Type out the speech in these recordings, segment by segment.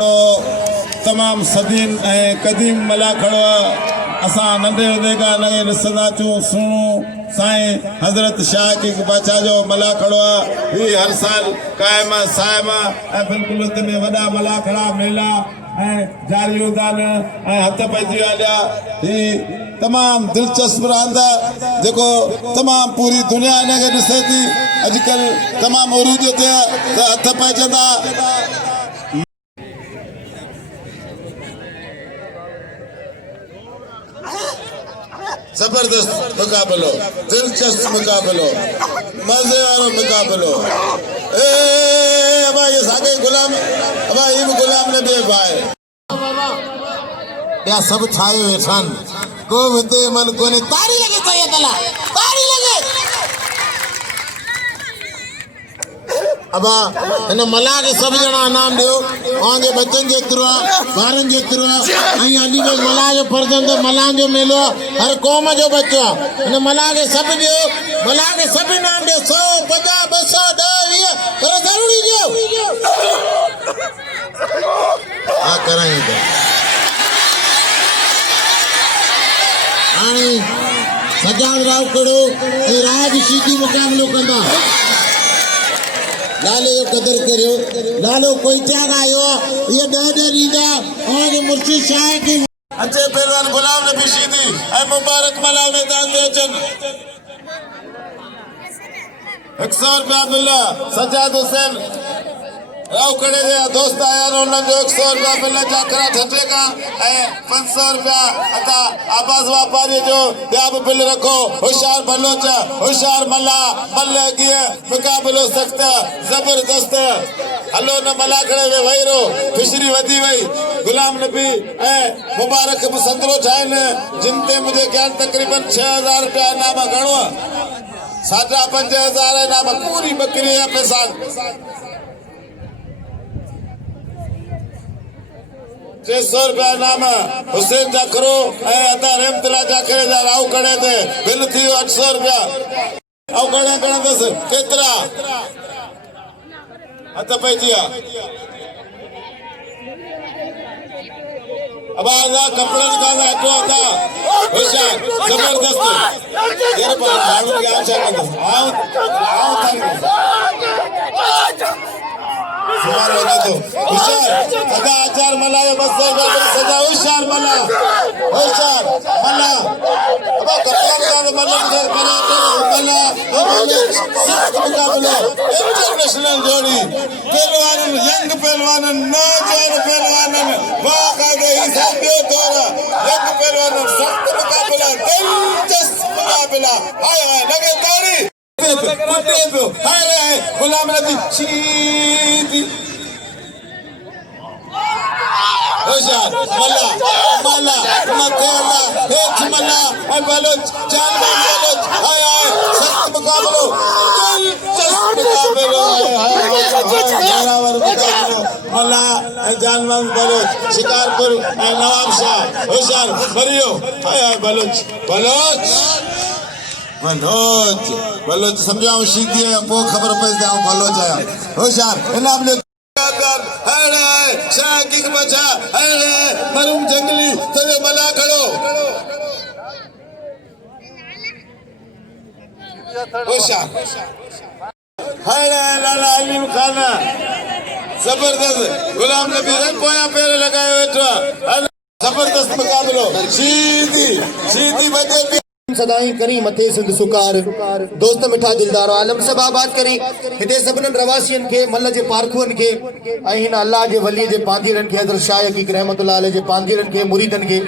तमाम सदीन कदीम मला खड़ो असा नंढे हूंदे खां नगे ॾिसंदा अचूं सुणूं साईं हज़रत शाह की बादशाह जो मला खड़ो ही हर साल कायम साहिब बिल्कुल उत में वॾा मला खड़ा मेला जारी उदान हथ पइजी हलिया ही तमाम दिलचस्प रांद जेको तमाम पूरी दुनिया इनखे ॾिसे थी अॼुकल्ह तमाम उरूज ते हथ पइजंदा। जबरदस्त मुकाबलो, दिलचस्प मुकाबलो, मजे वाला मुकाबलो। अब ये सागे गुलाम, अब ये गुलाम ने दे भाई या सब छाए वेठन को विदे मन को ने तारी लगे तो ये तला तारी लगे अब इन मला के सब जना नाम दियो आगे बच्चन जेतिरो बारन जेतिरो आई अली में मला जो फर्जंद मला जो मेलो हर कौम जो बच्चो इन मला के सब दियो मला के सब नाम दियो 100 50 200 10 पर जरूरी दियो आ कराई तो आनी सजाद राव कड़ो ए राज सीधी मुकाबलो कंदा लालो कदर करियो लालो कोई त्याग आयो ये दादा रीदा और मुर्शिद शाह की अच्छे पहलवान गुलाम नबी शीदी ऐ मुबारक मला मैदान दे चन 100 रुपया मिला सजाद हुसैन राव कड़े दे दोस्त आया उन्होंने जो 100 रुपया मिला जाकरा ठटे का 500 रुपया अता आवाज व्यापारी जो ब्याब बिल रखो होशियार बलोच होशियार मला मल्ले किए मुकाबलो सकता जबरदस्त हलो न मला खड़े वे वहीरो फिशरी वधी वही गुलाम नबी मुबारक संतरो ठाइन जिनते मुझे ज्ञान तकरीबन 6000 रुपया नामा गणो 5000 नामा पूरी बकरी है पैसा 600 रुपया नाम हुसैन जाखरो अदा रहमतुल्लाह जाखरे जा राव कड़े दे बिल थी 800 रुपया आउ कड़े कड़े दस केतरा हथ पइजिया अब आजा कपड़न का हटो था होशियार जबरदस्त तेरे पर मालूम क्या चाहता आओ सुमार होने दो होशियार अदा आचार मला बस सजा होशियार मला अब कप्तान का मला घर बना मला मुकाबला इंटरनेशनल जोड़ी पहलवान यंग पहलवान नौजवान पहलवान बाकायदे हिसाब दे तोरा यंग पहलवान सख्त मुकाबला दिलचस्प मुकाबला हाय हाय लगे तारी हाय गुलाम नबी शीदी होशियार मला मला मतेला एक मला और बलोच जान बलोच हाय हाय सख्त मुकाबलो दिलचस्प मुकाबलो मला जानमान बलोच शिकारपुर नवाब शाह होशियार भरियो हाय हाय बलोच बलोच बलोच बलोच समझाओ शीदी है वो खबर पे जाओ बलोच आया होशियार इनाम ले शाह की बचा मरूम जंगली तेरे मला खड़ो लाला अलीम खाना जबरदस्त गुलाम नबी रंग पोया पैर लगाए बैठा जबरदस्त मुकाबलो सीधी बजे सदाई करी मथे सिंध सुकार दोस्त मिठा दिलदार आलम सब बात करी हिते सबनन रवासियन के मल्ल जे पारखुन के अहिन अल्लाह जे वली जे पांदीरन के हजरत शाह हकीक रहमतुल्लाह अलैह जे पांदीरन के मुरीदन के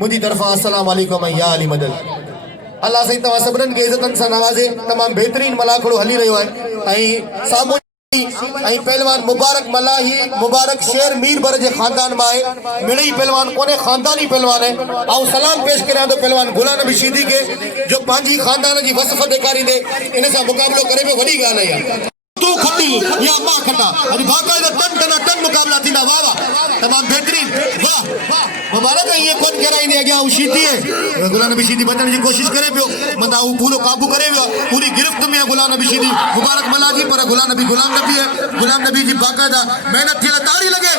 मुजी तरफा अस्सलाम वालेकुम या अली मदद अल्लाह सही तवा सबनन के इज्जतन से नवाजे तमाम बेहतरीन मलाखड़ो हली रहियो है आई सामो आई पहलवान मुबारक मलाही मुबारक शेर मीर बर जे खानदान में आए मिड़ई पहलवान कोने खानदानी पहलवान है आउ सलाम पेश करा तो पहलवान गुलाम नबी शीदी के जो पांजी खानदान की वसफ ॾेखारींदे इन से मुकाबलो करे में वडी गाल है तू खटी या मां खटा अॼु बाक़ाइदा टन मुकाबला थींदा वाह वाह तमामु बेहतरीन वाह मुबारक आहे ईअं कोन कराईंदे अॻियां हू शीती गुलाम नबी शीती बचण जी कोशिशि करे पियो मंदा हू पूरो काबू करे वियो पूरी गिरफ़्त में आहे गुलाम नबी शीती मुबारक मला जी पर गुलाम नबी जी बाक़ाइदा महिनत थियल ताड़ी लगे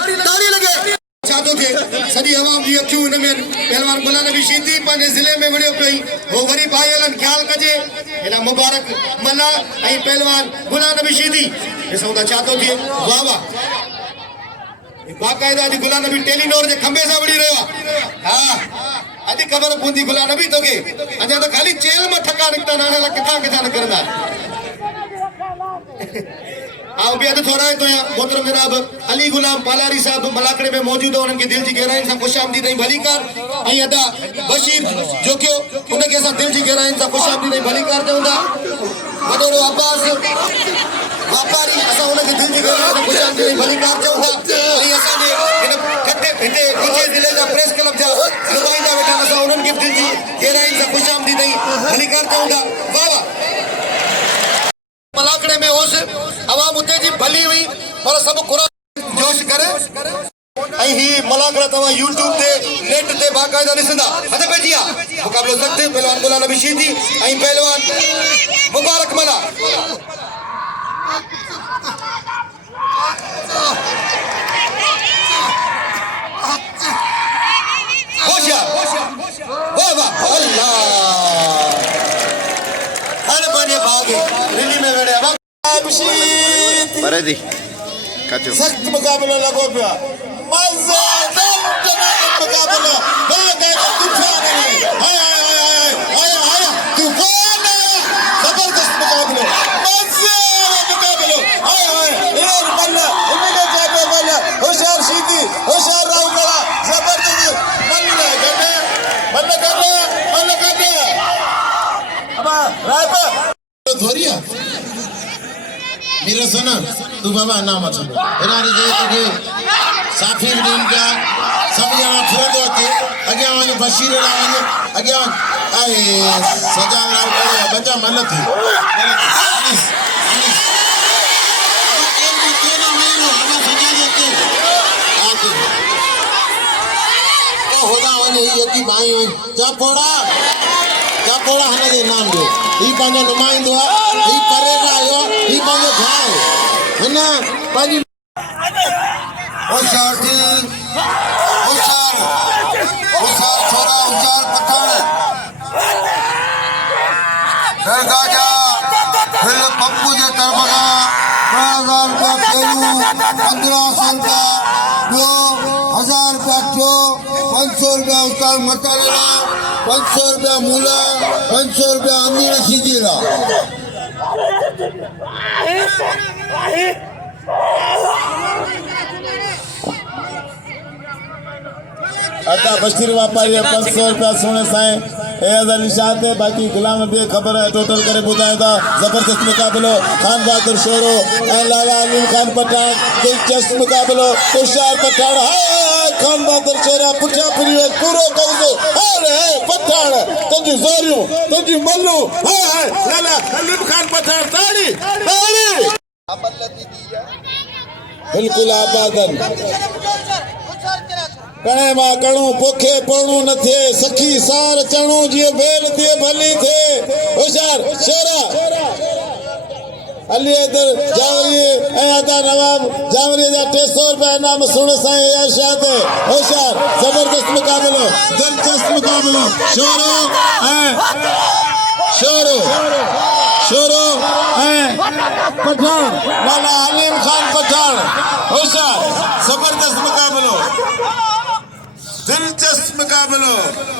छातो थे सॼी आवाम जी अखियूं हिन में पहलवान गुलाम नबी शीती पंहिंजे ज़िले में विड़ियो पई हो वरी भाइयलनि ख़्यालु कजे हेॾा मुबारक मला ऐं पहलवान गुलाम नबी शीती ॾिसूं था छा थो थिए वाह वाह बाक़ाइदा अॼु गुलाम नबी टेलीनॉर जे खंबे सां विड़ी रहियो आहे हा अॼु ख़बर पवंदी गुलाम नबी तोखे अञा त ख़ाली चेल मां ठका निकिता न हाणे किथां निकिरंदा आओ भी अद थोड़ा है तो यहाँ मोहतरम जनाब अली गुलाम पालारी साहब मलाकड़े में मौजूद है उनके दिल जी गहराई से खुशामदीद ऐं भलीकार ऐं अदा बशीर जो कि उनके असां दिल जी गहराई से खुशामदीद ऐं भलीकार चवंदा वॾोड़ो अब्बास वापारी असां उनके दिल जी गहराई से खुशामदीद ऐं भलीकार चवंदा ऐं असांजे हिन कटे हिते गुजे ज़िले जा प्रेस क्लब जा नुमाइंदा वेठा असां उन्हनि खे दिल जी गहराई से खुशामदीद ऐं भलीकार चवंदा वाह वाह मलाकड़े में होश आवाम उते जी भली हुई पर सब कुरान जोश करे ऐं ही मलाकड़ा तव्हां यूट्यूब ते नेट ते बाक़ाइदा ॾिसंदा हथ पेजी आहे मुक़ाबिलो सख़्त पहलवान गुलाम नबी शीती ऐं पहलवान मुबारक मला होशियार वाह वाह अल्लाह हर बने भागे दिल्ली में वेड़े Para di. Kacau. सख्त मुकाबला लगो पिया मज़ेदार मुकाबला बाक़ाइदा तूफान है हाय तूफान जबरदस्त मुकाबला मज़ेदार मुकाबला हाय यार मल्ला इनके जाबे मल्ला होशियार शीती होशियार राउगला जबरदस्त मल्ला गड्ढे अब रायपा धोरिया मेरा सुना तू बाबा नाम अच्छा इनारे जे तुझे साफी दिन का सब जना फिरंदो अचे अॻियां वञ बशीर ला वञ अॻियां आए सजा ला करे बचा मन थी होदा वञे यकी भाई चापोड़ा हन जे नाम जो ही पंहिंजो नुमाइंदो आहे ही परे आयो ही पंहिंजो भाउ हिन पंहिंजी होशियार थी होशियार छोरा होशियार पठान दरगाह जा हिल पप्पू जे तरफ़ खां 10,000 रुपया पहिरियों 1,500 रुपया ॿियो 1,000 रुपया टियों 500 रुपया उस्ताद मटारेला 500 रुपया मूला 500 रुपया अमीर सीजीला अता बशीर वापारी 500 रुपया सोने साए एज अली शाह ते बाकी गुलाम नबी खबर है टोटल करे बुधाए था जबरदस्त मुकाबलो खान बहादुर शेरो ए लाला अली खान पठान दिलचस्प मुकाबलो होशियार पठान हाय खान बहादुर शेरा पुछा फिरियो पूरो कवो अरे पठान तुझी जोरियो तुझी मल्लू हाय लाला अली खान पठान ताड़ी बिल्कुल आबादन कणे मां कणो पोखे पणो न थे सखी सार चणो जी बेल थे भली थे होशियार शेरा अली इधर जावरी अदा नवाब जावरी जा 300 रुपया इनाम सुन साईं याशा ते होशियार जबरदस्त मुकाबलो दिलचस्प मुकाबलो शोरो पठान लाला हलीम खान पठान होशियार जबरदस्त मुकाबलो दिलचस्प मुकाबलो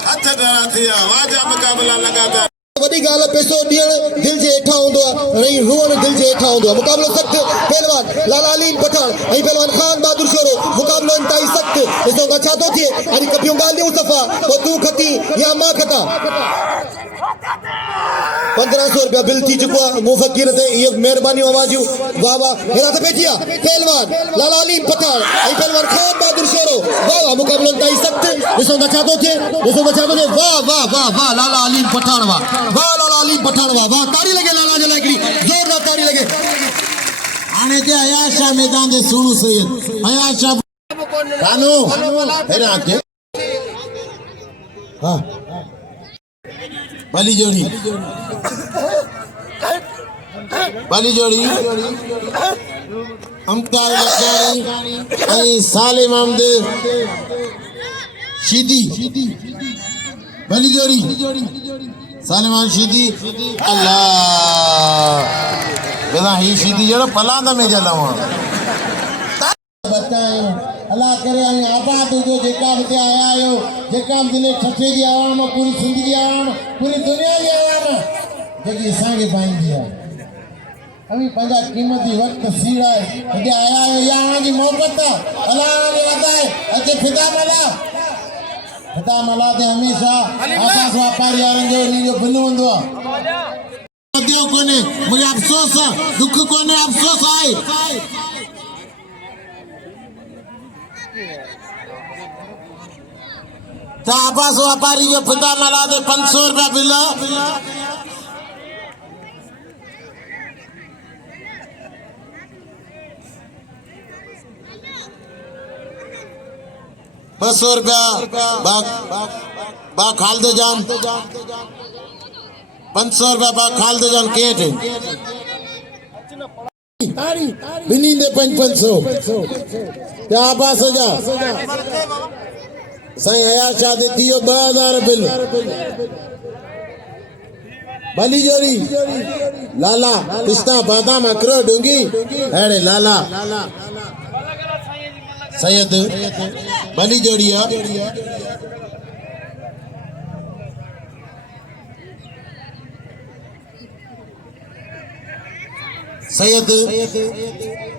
हथ डरा थिया वाजा मुकाबला लगातार वॾी ॻाल्हि पैसो ॾियण दिल जे हेठां हूंदो आहे ऐं रुअण दिल जे हेठां हूंदो आहे मुक़ाबिलो सख़्त पहलवान लाला अली पठान ऐं पहलवान खान बहादुर शेरो मुक़ाबिलो इंतहाई सख़्त ॾिसो था छा थो थिए अॼु कपियूं ॻाल्हियूं सफ़ा पोइ तूं खटी या मां खटा 1500 रुपया बिल थी चुको आहे मूं फ़कीर ते इहे महिरबानियूं आवाज़ूं वाह वाह हेॾा त पइजी आहे पहलवान लाला अली पठान ऐं पहलवान खान बहादुर शेरो वाह वाह मुक़ाबिलो इंतहाई सख़्त ॾिसो था छा थो थिए वाह वाह वाह वाह लाला अली पठान वाह लाला अली पठान वाह ताड़ी लगे लाला जे लाइ हिकिड़ी ज़ोरदार ताड़ी लगे हाणे जे हयात शाह मैदान जे सुणू सैयद हयात शाह कानू हेरा के हां भली जोड़ी अमताज लखानी सालिम अहमद शीदी भली जोड़ी सालिम अहमद शीदी अल्लाह बेदा ही शीदी जड़ो पलांदा में जलावा बताए अल्लाह करे आबाद जो जेका बते आया आयो जेका जिले ठठे जी आवाम पूरी सिंध जी आवाम पूरी दुनिया जी आवाम जेकी असांखे पाईंदी आहे अभी पंहिंजा कीमती वक्त सीड़ा है आया है यहाँ की मोहब्बत अल्लाह ने बताए अचे फिदा मला ते हमेशा आसास वापारी वारनि जो उन्हीं जो बिल हूंदो आहे दियो कोने मुझे अफसोस आहे दुख कोने अफसोस आहे त आबास वापारी जो फिदा मला ते 500 रुपया बिल 200 रुपया बा खालदे जान 500 रुपया बा खालदे जान केट बिनी दे 500 क्या आबास जा साईं हयात शाह दे दियो 2000 बिल भली जोड़ी लाला कृष्णा बादाम अकरो डूंगी अरे लाला सैयद भली जोड़िया सैयद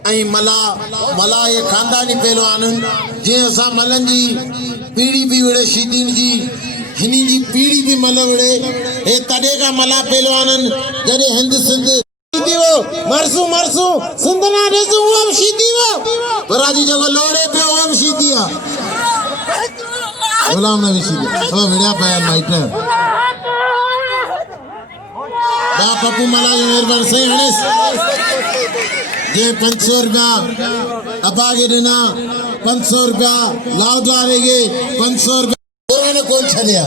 ऐं मला ये खानदानी पहलवान जे असा मलन जी पीढ़ी भी विड़े शीदीन जी हिनी जी पीढ़ी भी मल विड़े ए तडे का मला पहलवान जडे हिंद सिंध मरसू मरसू सिंधना देसू ओम शीदी वो पराजी जगह लोड़े पे ओम शीदिया गुलाम नबी शीदी ओ विड़िया पाया माइटर बा पप्पू मला मेहरबान सही हणिस जे 500 रुपया अबा के देना 500 रुपया लाव द्वारेगे 500 रुपया ने कौन छलिया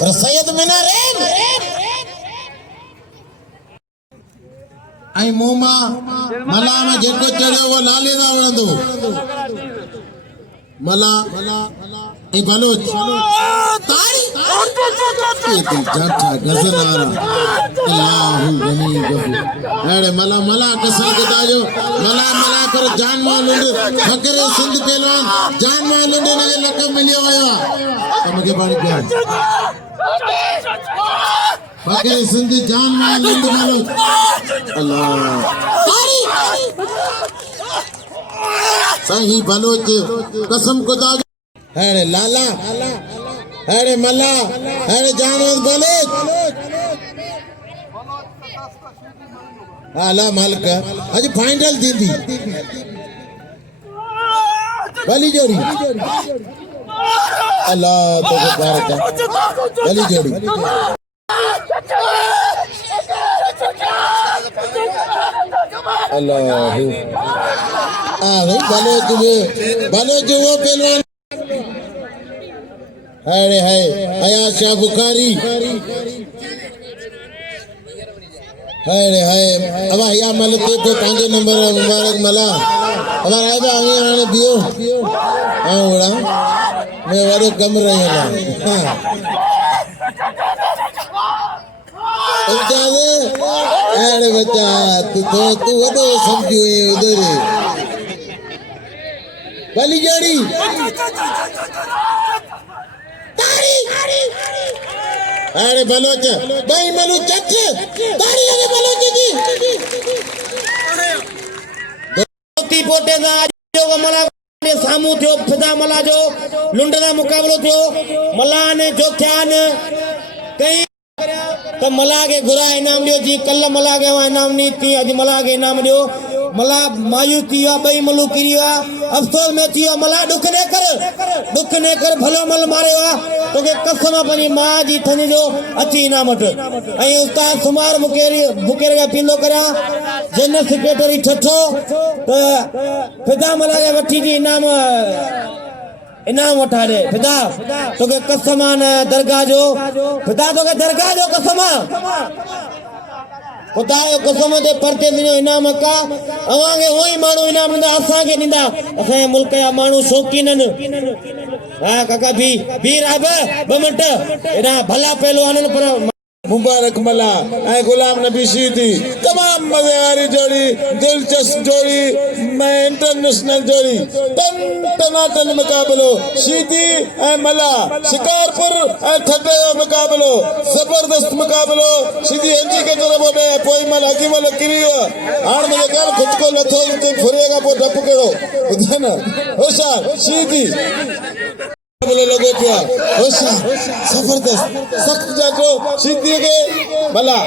पर सैयद मिना रेम आई मोमा मला में जेको चढ़ियो वो लाले दा वणंदो मला ए बलोच तारी ये तो जाठा गजनारा अल्लाहु गनी गफू अरे मला कसम के दाजो मला पर जान मालूंड फकरे सिंध पहलवान जान मालूंड ने लकब मिलियो आयो तमके पानी प्यार फकरे सिंध जान मालूंड मालो अल्लाह सही बलोच कसम को दाजो अरे लाला अरे मला अरे जानवर बलोच आला मालिक अज फाइनल दीदी भली जोड़ी अल्लाह तो बारक भली जोड़ी अल्लाह भाई बलोच वो पहलवान अरे है हयात शाह बुखारी अरे है अब या मलते पे 5 नंबर मुबारक मला अब आए बा आने दियो हां ओड़ा मैं वारो कम रहेला अरे बच्चा तू वडो समझो उधर भली जोड़ी अरे बलोच भाई मलू चच तारी अरे बलोच जी दोती पोटे दा जो मला ने सामू थियो फिदा मला जो लुंड दा मुकाबलो थियो मला ने जो ख्यान कई तो मला के गुरा इनाम दियो जी कल मला के इनाम नी थी अज मला के इनाम दियो मला मायूस थी वियो आहे, ॿई मुल्क किरी वियो आहे, अफ़सोस में थी वियो आहे। मला ॾुख ने कर भलो मल मारियो आहे, तोखे कसम पंहिंजी माउ जी थञ जो अची इनाम वटि। ऐं उस्ताद सुमार बुकेर जा पीलो करियां जनरल सेक्रेटरी ठठो त फिदा मला जे वठी जी इनाम वठा ॾे। फिदा तोखे कसम आहे न दरगाह जो, फिदा तोखे दरगाह जो कसम आहे, खुदा जो कसम ते परते तुंहिंजो इनाम का अवांखे उहो ई माण्हू इनाम ॾींदा, असांखे ॾींदा। असांजे मुल्क जा माण्हू शौक़ीन आहिनि। हा काका बी राब 2 मिंट, एॾा भला पहलवान आहिनि पर मुबारक मला ऐं गुलाम नबी शीदी तमाम मजे वाली जोड़ी, दिलचस्प जोड़ी, मैं इंटरनेशनल जोड़ी, टनाटन मुकाबलो शीदी ऐं मला, शिकारपुर ऐं ठटे जो मुकाबलो, जबरदस्त मुकाबलो। शीदी एंजी के तरफ होॾे पोइ मल अॻी मल किरी वियो, हाणे मुंहिंजे घर खुद को लथो फुरे खां पोइ डपु कहिड़ो ॿुधे न। होशियार शीदी बोले लगो पिया, होशियार जबरदस्त सख्त जाटो शीदी के मला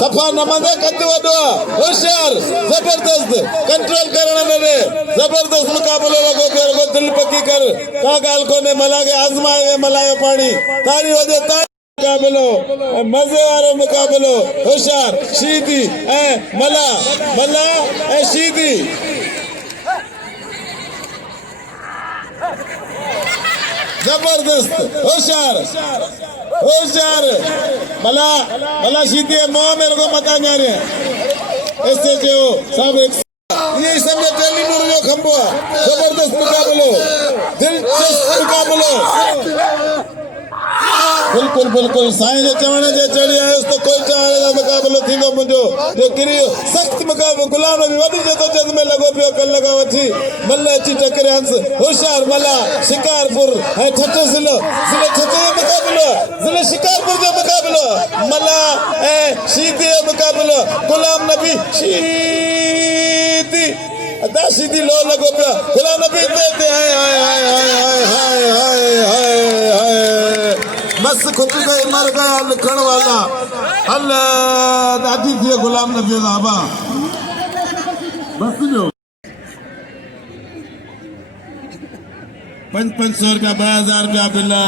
सफा नमंदे कद वडो, होशियार जबरदस्त कंट्रोल करण में जबरदस्त मुकाबलो लगो पिया। दिल पकी कर का गाल कोने, मला के आजमाए मलायो पानी तारी वजह मुकाबलो मजे वारो मुकाबलो। होशियार शीदी ऐं मला ऐं शीदी जबरदस्त होशियार मला शीदी मोह मेरे को मता जाने ऐसे जो सब एक ये समझे टेलीनूर जो खंबो जबरदस्त मुकाबलो, दिलचस्प मुकाबलो। बिल्कुल साईं जे चवण जे चढ़ी आयुसि तो कोई चाहे जो मुकाबलो थींदो मुंहिंजो जो किरी सख्त मुकाबलो। गुलाम नबी वॾी जदोजहद में लॻो पियो, कल्ह खां वठी मल अची टकरियांसि। होशियार मला शिकारपुर ऐं ठठो ज़िलो ठठे जो मुकाबलो, ज़िले शिकारपुर जो मुकाबलो, मला ऐं शीदी जो मुकाबलो। गुलाम नबी शीदी अदा शीदी लो लॻो पियो, गुलाम नबी ते बस खुद गए मर गया लिखण वाला अल्लाह दादी थी गुलाम नबी साहबा बस जो 500 रुपया 2000 रुपया बिल्ला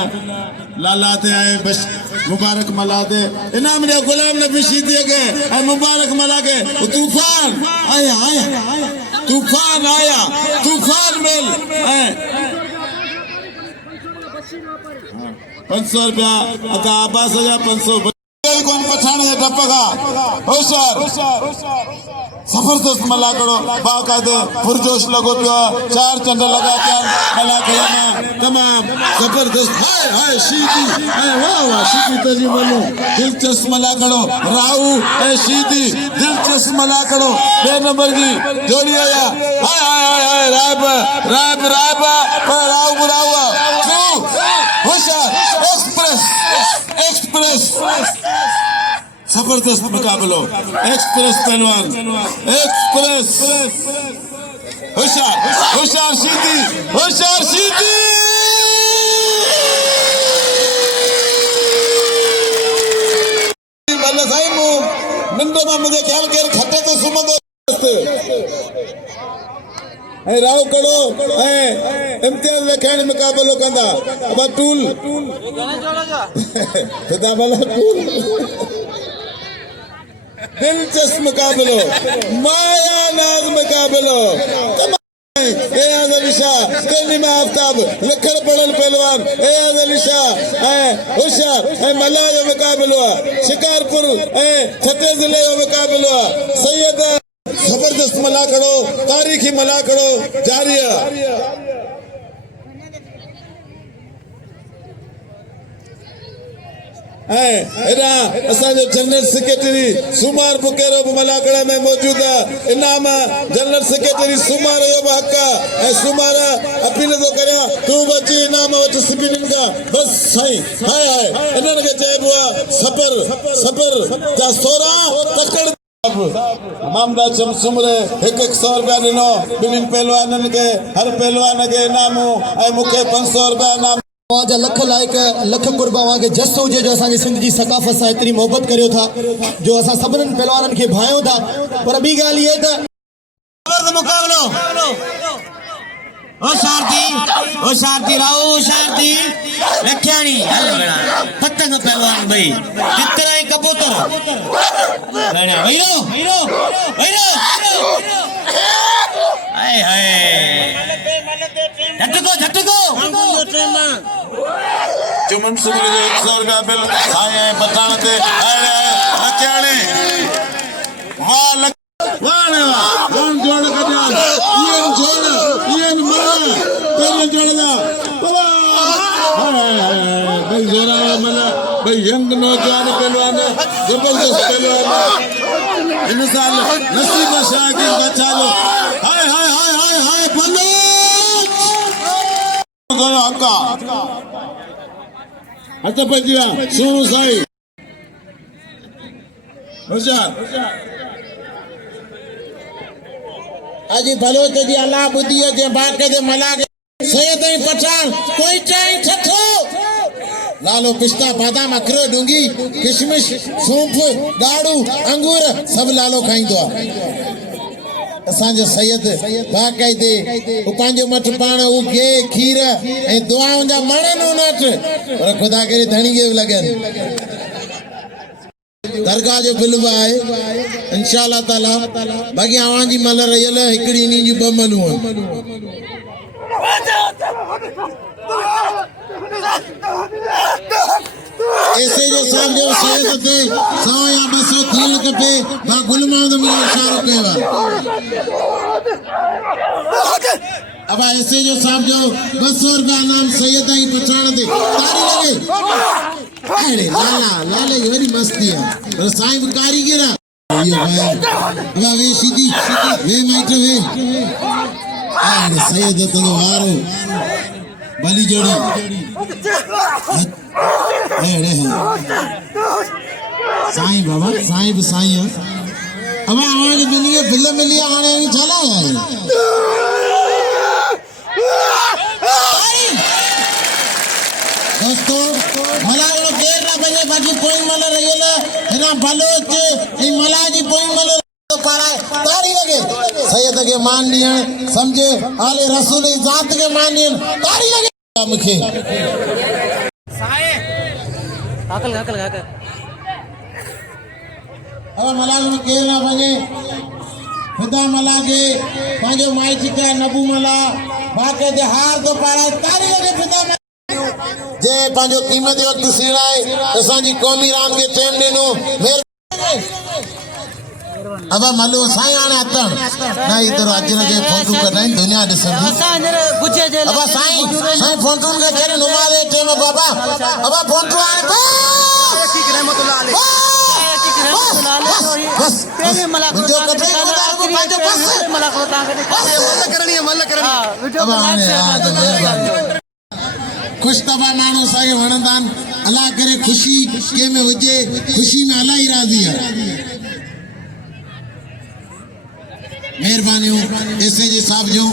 लालाते आए बस मुबारक मलाते इनाम दिया गुलाम नबी शीदी के मुबारक मला के तूफान आया तूफान मेल 500 रुपया अता आबास जा 500 कौन पछाणे डपगा होशियार जबरदस्त मला करो बाकायदे पुरजोश लगो पियो, 4 चंड लगा के मला करो में तमाम जबरदस्त हाय शीदी वाह शीदी तजी बोलो दिलचस्प मला करो राऊ शीदी दिलचस्प मला करो 2 नंबर की जोड़ी आया हाय राब पर राऊ बुरावा होशियार एक्सप्रेस जबरदस्त मुकाबलो एक्सप्रेस पहलवान एक्सप्रेस होशियार शीदी भले साईं मु निंड में मुझे ख्याल कर खटे तो सुमंदो ऐं राव कड़ो ऐं इम्तियाज लिखाइण मुकाबलो कंदा अब टूल फिदा भला टूल दिलचस्प मुकाबलो माया नाज मुकाबलो एयाज अली शाह कलीमा आफ्ताब लखड़ पड़ल पहलवान एयाज अली शाह होशियार मला जो मुकाबलो शिकारपुर छठे जिले जो मुकाबलो सैयद जबरदस्त मला करो तारीखी मला करो जारी जनरल सेक्रेटरी सुमार बुकेरो मलाकड़ा में मौजूद है इनाम जनरल सेक्रेटरी सुमार हक सुमार अपील तो करिया तू बची इनाम वट सिपिन का बस साईं हाय इन्हनि खे चइबो आहे सबर जा सोरा पकड़ मामदा चमसुमरे 100 रुपया दिनो बिलिन पहलवानन के हर पहलवान के इनाम मुखे 500 रुपया इनाम जा लख लाइक लख कुर्बा वांगे जस हुजे जो असांजे सिंध जी सकाफ़त सां एतिरी मोहबत करियो था जो असां सभिनीनि पहलवाननि खे भायूं था पर ॿी ॻाल्हि इहा त मुक़ाबलो ओ शारदी राओ शारदी लखियाणी पतंग पहलवान भाई चित्र है कबूतर वैरो हाय हाय झटको चुमन सुमन जो 100 रुपया बिल आए पठाण ते लखियाणी वाह वाह कौन जोड़ कजा ये मां तेरे जोड़दा भाई जोरा मला भाई यंग नौजवान पहलवान जबरदस्त पहलवान इन साल नसीब शाह की बचा लो हाय हाय हाय हाय हाय बल्लो गयो हक्का अच्छा पजिया सोनू साई होशियार अजी भलोच जी अल्लाह बुद्धि जे बाके जे मला के सैयद पठान कोई चाई छथो लालो पिस्ता बादाम अखरो डूंगी किशमिश सूंफ ॾाड़ू अंगूर सब लालो खाईंदो असांजो सैयद बाक़ाइदे पंहिंजो मठ पाण उगे खीर ऐं दुआउनि जा मणनि उनट पर खुदा करे धणी के लगन दरगाह जो बिल भी है इंशाअल्लाह ताला बाकी आवां जी मल रहियल हिकड़ी नी जी ब मलू ऐसे जो साहब जो सैयद ते 100 या 200 थील कपे बा गुलमाउद मुझे इशारो कयो अब ऐसे जो साहब जो 200 रुपया नाम सैयद ही पछाण दे तारी लगे अरे लाले वरी मस्ती है और साईं कारीगर ये भाई वे सीधी वे माइट वे अरे सैयद तो वारो बली जोड़ी अरे साईं बाबा साईं भी साईं है अब आवाज मिली बिल मिली आने चला दोस्तों मला देर ना बजे बाकी कोई मला रहियल ना बलोच ई मला जी कोई मला तो पारा तारी लगे सैयद के मान लियन समझे आले रसूल जात के मान लियन तारी लगे मुखे साए काकल अब मला में केर ना बजे खुदा मला के पांजो माई चिका नबू मला बाके दे हार तो पारा तारी लगे खुदा जे पांजो कीमत वक्त सिराए असांजी कौमी राम के चैन देनो मेर अब मलो साईं आने अतन ना इधर अजन के फोटो करना दुनिया दे सब अब साईं फोटो के चले नुमा दे टेम बाबा अब फोटो आने बस तेरे मलाक जो कटे को पांजो बस मलाक मल करनी अब आने खुश तबा मानो सागे वणदान अल्लाह करे खुशी के में वजे खुशी में अल्लाह ही राजी है मेहरबानी ऐसे जी साहब जो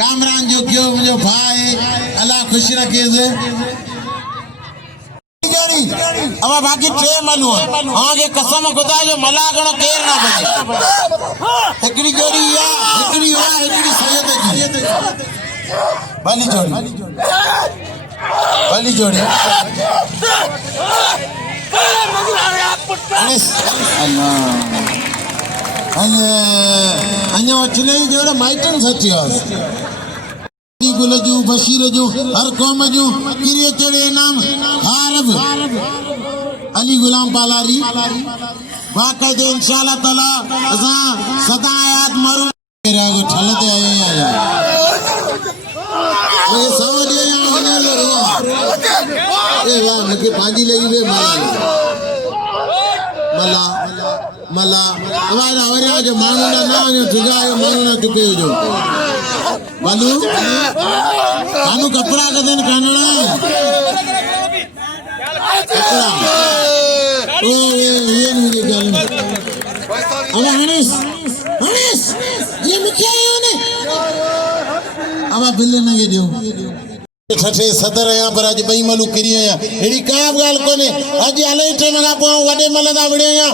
कामरान जो क्यों मुझे भाई अल्लाह खुश रखे से अब बाकी ट्रे मलू आगे कसम खुदा जो मला गणो केर ना बजे एकड़ी जोड़ी या एकड़ी हुआ एकड़ी सैयद जी बली जोड़ी अन्य चले जोड़ा माइटन सचियो गुल जो बशीर जो हर कौम जो किरिए चढ़े नाम हारब अली गुलाम पालारी बाकायदे इंशाअल्लाह ताला असा सदा याद मारू रागो ठलते आया ये सवाल ये होने लगा ए वाह मुझे पांजी लगी वे मला हमारा हमारे आज मानो ना जुगायो मानो ना चुके जो बालू कानू कपड़ा का दिन कानना कपड़ा ओ ये मुझे गाल अब हनीस ये अब बिल न के दियो ठठे सदर यहाँ पर अज बई मलू किरी आया एड़ी का गाल कोने अज अले टाइम का पाऊं वडे मल दा वड़े आया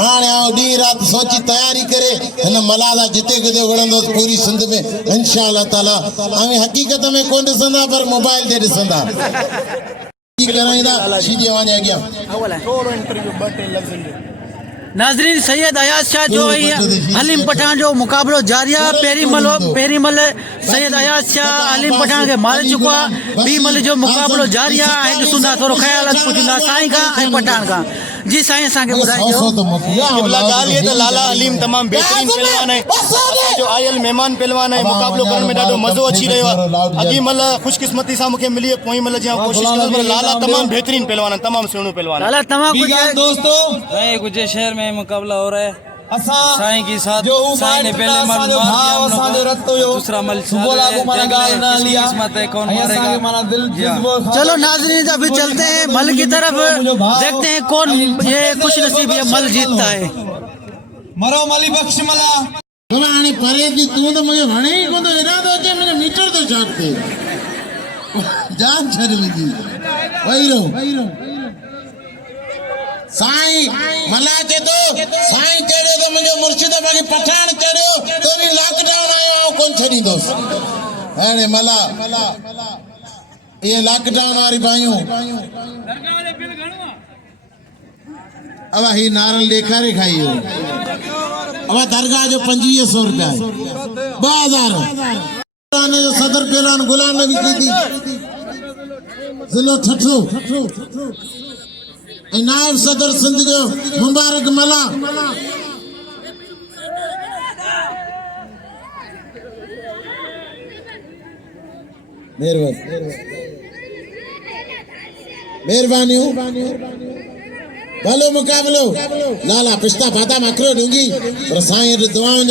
हाने आओ डी रात सोची तैयारी करे न मलादा जिते के वड़ंदो पूरी सिंध में इंशाअल्लाह ताला हमें हकीकत में कोन दिसंदा पर मोबाइल ते दिसंदा की कराइदा सीधे वने गया थोड़ो इंटरव्यू बटे लफ्ज़ नाजरीन सैयद अयाज शाह जो हलीम पठान जो मुकाबलो जारी है पेरी मल सैयद अयाज शाह हलीम पठान के मारे चुको आहे बी मल जो मुकाबलो जारी है ॾिसूंदा थोरो ख़्याल पुछंदा साईं का ऐं पठान का जी साईं असांखे ॿुधाइजो क़िबला ॻाल्हि ये त लाला हलीम तमाम बेहतरीन पहलवान है जो आयल मेहमान पहलवान है मुकाबलो करण में ॾाढो मज़ो अची रहियो आहे अॻी मल खुशकिस्मती सां मूंखे मिली पोइ मल जीअं कोशिशि कई पर लाला तमाम बेहतरीन पहलवान है तमाम सुहिणो पहलवान लाला तमाम कुछ दोस्तों कुछ शहर में मुकाबला हो रहा है साईं के साथ साईं ने पहले मल दूसरा मल किस्मत है कौन मारेगा। चलो नाजरीन अभी चलते हैं मल की तरफ देखते हैं कौन ये खुश नसीब ये मल जीतता है। मरो मली बख्श मला कमाने परे की तू तो मुझे वणे ही को तो इरादो के मेरे मीटर तो चाटते जान छड़ लगी वही साईं मला के तो साईं चढ़ो तो मुझे मुर्शिदाबाद के पठान चढ़ो तो भी लॉकडाउन आयो कौन छड़ी दोस्त अरे मला ये लॉकडाउन वाली भाइयों अब ही नारल लेखा रे खाइयो अब दरगाह जो 2500 रुपया है 2000 जो सदर पहलवान गुलाम नबी की थी जिलो ठठो नायब सदर सिंध जो मुबारक मला मेहरबानी भलो मुकाबलो लाला पिस्ता बादाम अखरो दूंगी पर साईं दुआओं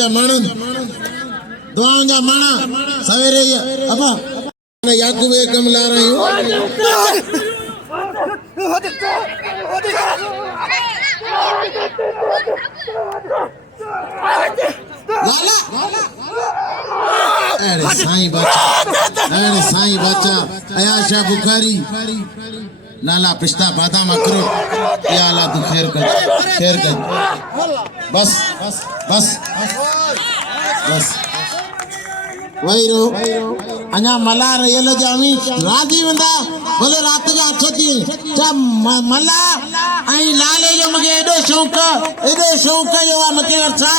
जा माणा सवेरे अबा याकूब कम ला रही हूं अरे साईं बच्चा अयाशा बुखारी लाला पिस्ता बादाम अखरोट या अल्लाह तू खैर कर बस वही रो अना मला रेल जामी राजी वंदा भले रात जा 8 थी चा मला आई लाले जो मगे एडो शौक जो मके वर्षा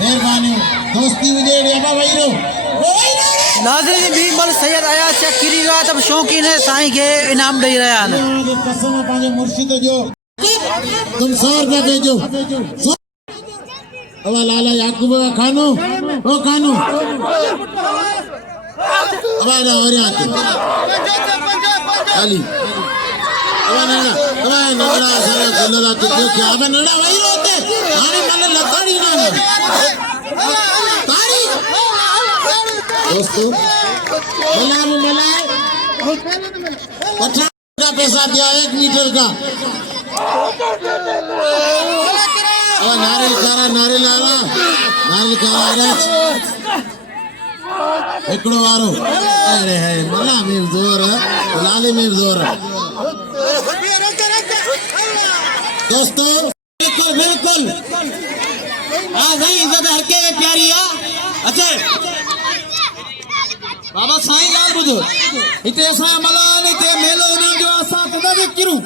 मेहरबानी दोस्ती विजय अबा वही रो नाज़रीन भी मल सैयद अयाज शाह किरी रहा तब शौकीन है साईं के इनाम दे रहा है कसम पांजे मुर्शिद जो तुम 100 रुपया भेजो अब लाला याकूब खानो ओ खानो अब आ रहा और आके खाली अब नड़ा सारा गलला तो क्या अब नड़ा वही होते हाने मन लताड़ी ना ताड़ी दोस्तों मला 50 का पैसा दिया 1 मीटर का नारियल कारा एकड़ो वारो अरे है मला में जोर लाले में जोर दोस्तों बिल्कुल हां भाई इज्जत हर के प्यारी आ अच्छा बाबा साईं लाल बुझो इते असा मला ने ते मेलो न जो असा तदा किरू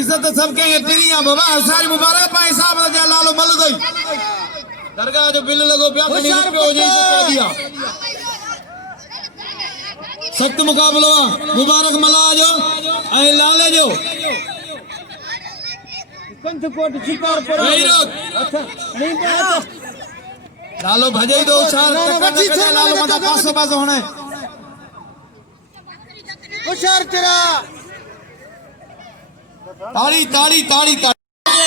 इज्जत सबके पिरिया बाबा सारी मुबारक पाए साहब जा लालो मल दई दरगाह जो बिल लगो पे हो जाई तो दिया सख्त मुकाबला मुबारक मला जो ए लाले जो कंचकोट शिकार पर अच्छा नहीं लालो भजई दो चार तक लालो मता पास होने होशियार तेरा ताड़ी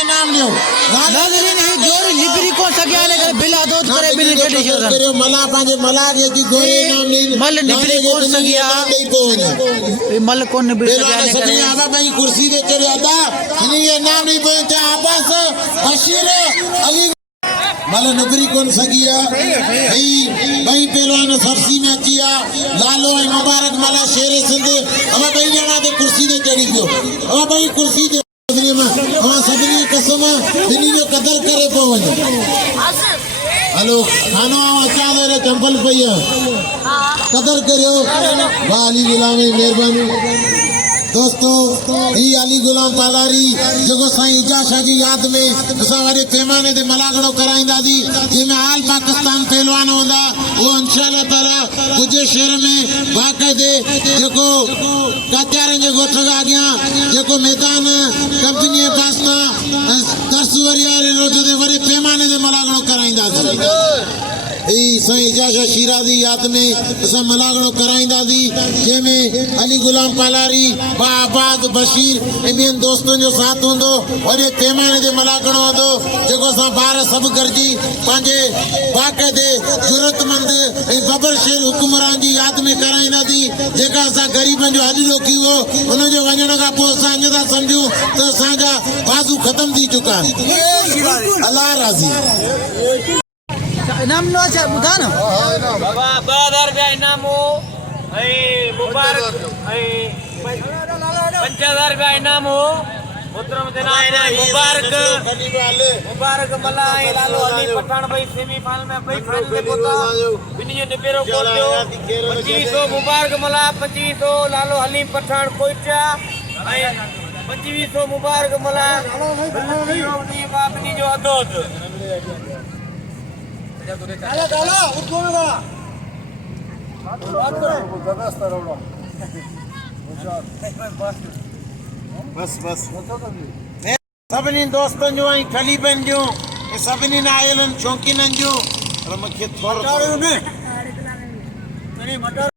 नाम लियो नाज़रीन ही जोरी लिबरी को सगया लेकर बिला दो करे बिनी कटी शर करे मला पांजे मला के की गोरे नाम नहीं मल लिबरी को सगया मल को ने बिल सगया ने करे आबा भाई कुर्सी दे चढ़ आता ये नाम नहीं पहुंचा आपस बशीर अली मल नबरी कौन सगिया भाई पहलवान सरसी में अचिया लालो ऐं मुबारक मला शेर सिंध अब भाई जना ते कुर्सी ते चढ़ी गयो अब भाई कुर्सी ते सभिनी कसम बिनी जो कदर करे पो वञे हेलो खानो अचां थो रे चंपल पई कदर करियो वाह अली गुलामी मेहरबानी दोस्तों ही अली गुलाम पालारी जो साईं इजा शाह जी याद में असां वॾे पैमाने ते मलागड़ो कराईंदासीं जंहिंमें आल पाकिस्तान पहलवान हूंदा वो इंशाअल्लाह ताला गुजे शहर में बाक़ाइदे जेको काचारनि जे ॻोठ खां अॻियां जेको मैदान कंपनी पास्ता दर्स वरियारे रोड ते वॾे पैमाने ते मलागड़ो कराईंदासीं साईं इजाज़त शिराज़ी याद में असां मलागड़ो कराईंदासीं जंहिंमें अली गुलाम पालारी बा आबाद बशीर ऐं ॿियनि दोस्तनि जो साथ हूंदो वॾे पैमाने ते मलागड़ो हूंदो जेको असां ॿार सभु गॾिजी पंहिंजे बाक़ाइदे ज़रूरतमंद ऐं बबर शेर हुकुमरान जी याद में कराईंदासीं जेका असां ग़रीबनि जो हॾ रोकी हो हुनजो वञण खां पोइ असां अञा था सम्झूं त असांजा बाज़ू ख़तम थी चुका आहिनि अल्लाह राज़ी इनाम नो अच्छा बुधा ना बाबा 2000 रुपया इनाम हो मुबारक 5000 रुपया इनाम हो मुहतरम जनाब मुबारक मला लालो अली पठान भाई सेमीफाइनल में भाई फाइनल में पहुंचा बिनी जो निबेरो खोल दियो 2500 मुबारक मला 2500 लालो अली पठान कोइचा 2500 मुबारक मला बिनी जो अदोद बस सभिनी दोस्तनि जो ऐं ख़लीबनि जो सभिनी आयलनि शौक़ीननि जो पर मूंखे थोरो